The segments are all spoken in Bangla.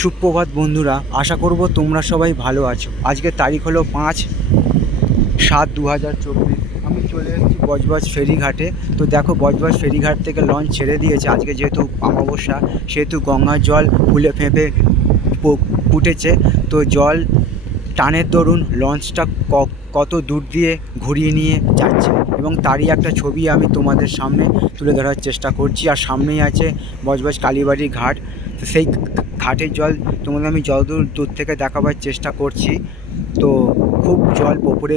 সুপ্রভাত বন্ধুরা, আশা করব তোমরা সবাই ভালো আছো। আজকে তারিখ হলো পাঁচ সাত দু হাজার চব্বিশ। আমি চলে এসেছি বজবজ ফেরিঘাটে। তো দেখো, বজবজ ফেরিঘাট থেকে লঞ্চ ছেড়ে দিয়েছে। আজকে যেহেতু অমাবস্যা, সেহেতু গঙ্গার জল ফুলে ফেঁপে ফুটেছে। তো জল টানের দরুন লঞ্চটা কত দূর দিয়ে ঘুরিয়ে নিয়ে যাচ্ছে। এবং তারই একটা ছবি আমি তোমাদের সামনে তুলে ধরার চেষ্টা করছি। আর সামনেই আছে বজবজ কালীবাড়ি ঘাট। সেই ঘাটের জল তোমাদের আমি যতদূর দূর থেকে দেখাবার চেষ্টা করছি। তো খুব জল ওপরে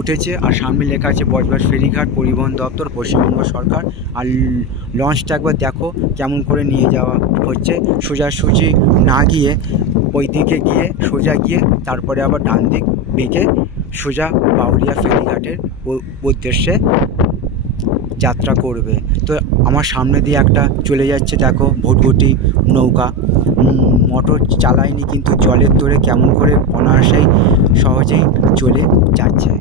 উঠেছে আর সামনে লেখা আছে বজবজ ফেরিঘাট পরিবহন দপ্তর, পশ্চিমবঙ্গ সরকার। আর লঞ্চটা একবার দেখো কেমন করে নিয়ে যাওয়া হচ্ছে। সোজাসুজি না গিয়ে, ওই দিকে গিয়ে, সোজা গিয়ে, তারপরে আবার ডান দিক বেঁকে সোজা বাউরিয়া ফেরিঘাটের উদ্দেশ্যে যাত্রা করবে। তো আমার সামনে দিয়ে একটা চলে যাচ্ছে, দেখো ভুটভুটি নৌকা। মোটর চালায়নি কিন্তু জলের তোরে কেমন করে অনায়াসেই সহজেই চলে যাচ্ছে।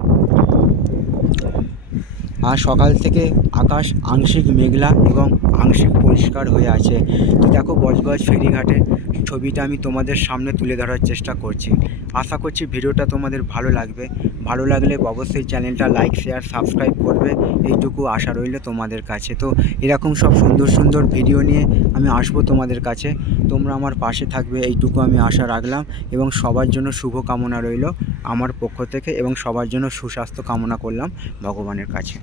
আর সকাল থেকে আকাশ আংশিক মেঘলা এবং আংশিক পরিষ্কার হয়ে আছে। তো দেখো বজবজ ফেরিঘাটের ছবিটা আমি তোমাদের সামনে তুলে ধরার চেষ্টা করছি। আশা করছি ভিডিওটা তোমাদের ভালো লাগবে। ভালো লাগলে অবশ্যই চ্যানেলটা লাইক, শেয়ার, সাবস্ক্রাইব করবে। এইটুকু আশা রইল তোমাদের কাছে। তো এরকম সব সুন্দর সুন্দর ভিডিও নিয়ে আমি আসব তোমাদের কাছে। তোমরা আমার পাশে থাকবে, এইটুকু আমি আশা রাখলাম। এবং সবার জন্য শুভ কামনা রইল আমার পক্ষ থেকে এবং সবার জন্য সুস্বাস্থ্য কামনা করলাম ভগবানের কাছে।